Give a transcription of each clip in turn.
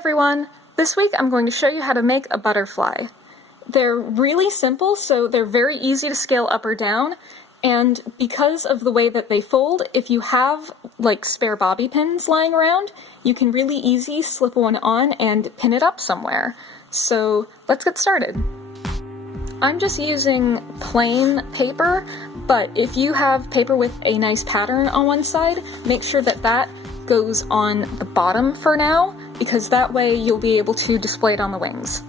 everyone! This week I'm going to show you how to make a butterfly. They're really simple, so they're very easy to scale up or down, and because of the way that they fold, if you have like spare bobby pins lying around, you can really easy slip one on and pin it up somewhere. So let's get started. I'm just using plain paper, but if you have paper with a nice pattern on one side, make sure that that goes on the bottom for now, because that way you'll be able to display it on the wings.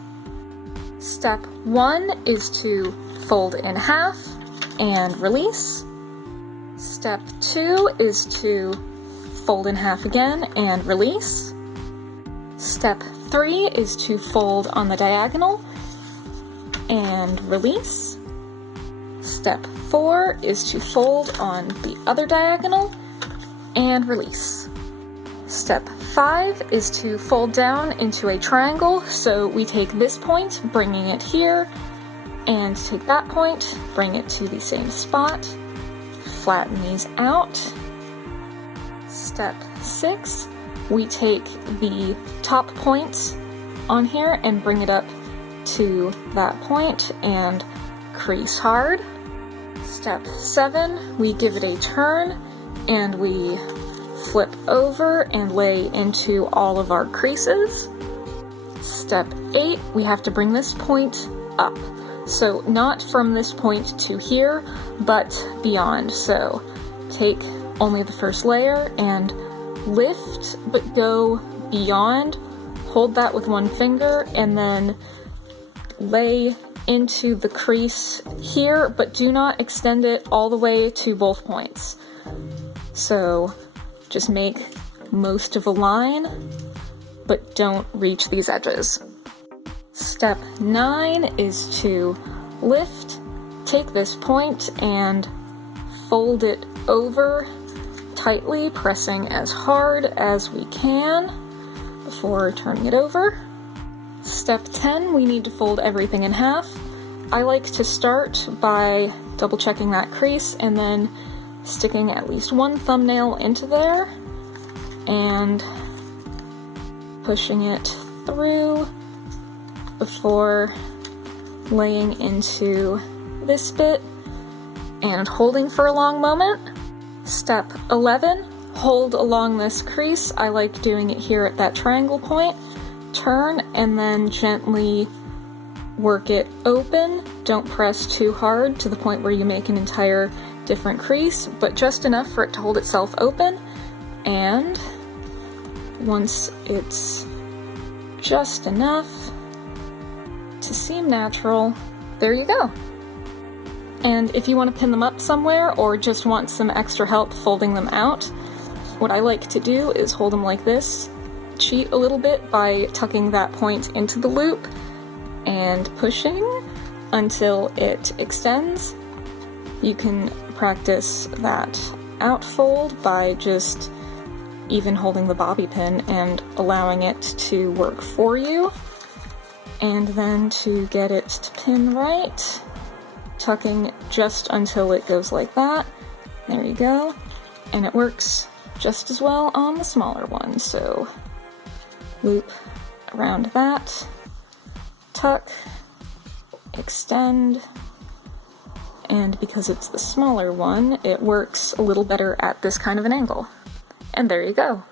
Step 1 is to fold in half and release. Step 2 is to fold in half again and release. Step 3 is to fold on the diagonal and release. Step 4 is to fold on the other diagonal and release. Step 5 is to fold down into a triangle, so we take this point, bringing it here, and take that point, bring it to the same spot, flatten these out. Step 6, we take the top point on here and bring it up to that point and crease hard. Step 7, we give it a turn and we flip over and lay into all of our creases. Step 8, we have to bring this point up. So not from this point to here, but beyond. So take only the first layer and lift, but go beyond. Hold that with one finger and then lay into the crease here, but do not extend it all the way to both points. So just make most of a line, but don't reach these edges. Step 9 is to lift, take this point and fold it over tightly, pressing as hard as we can before turning it over. Step 10, we need to fold everything in half. I like to start by double checking that crease and then sticking at least one thumbnail into there and pushing it through before laying into this bit and holding for a long moment. Step 11, hold along this crease. I like doing it here at that triangle point. Turn and then gently work it open. Don't press too hard to the point where you make an entire different crease, but just enough for it to hold itself open. And once it's just enough to seem natural, there you go. And if you want to pin them up somewhere or just want some extra help folding them out, what I like to do is hold them like this, cheat a little bit by tucking that point into the loop and pushing until it extends. You can practice that outfold by just even holding the bobby pin and allowing it to work for you. And then to get it to pin right, tucking just until it goes like that. There you go. And it works just as well on the smaller one. So loop around that, tuck, extend, and because it's the smaller one, it works a little better at this kind of an angle. And there you go.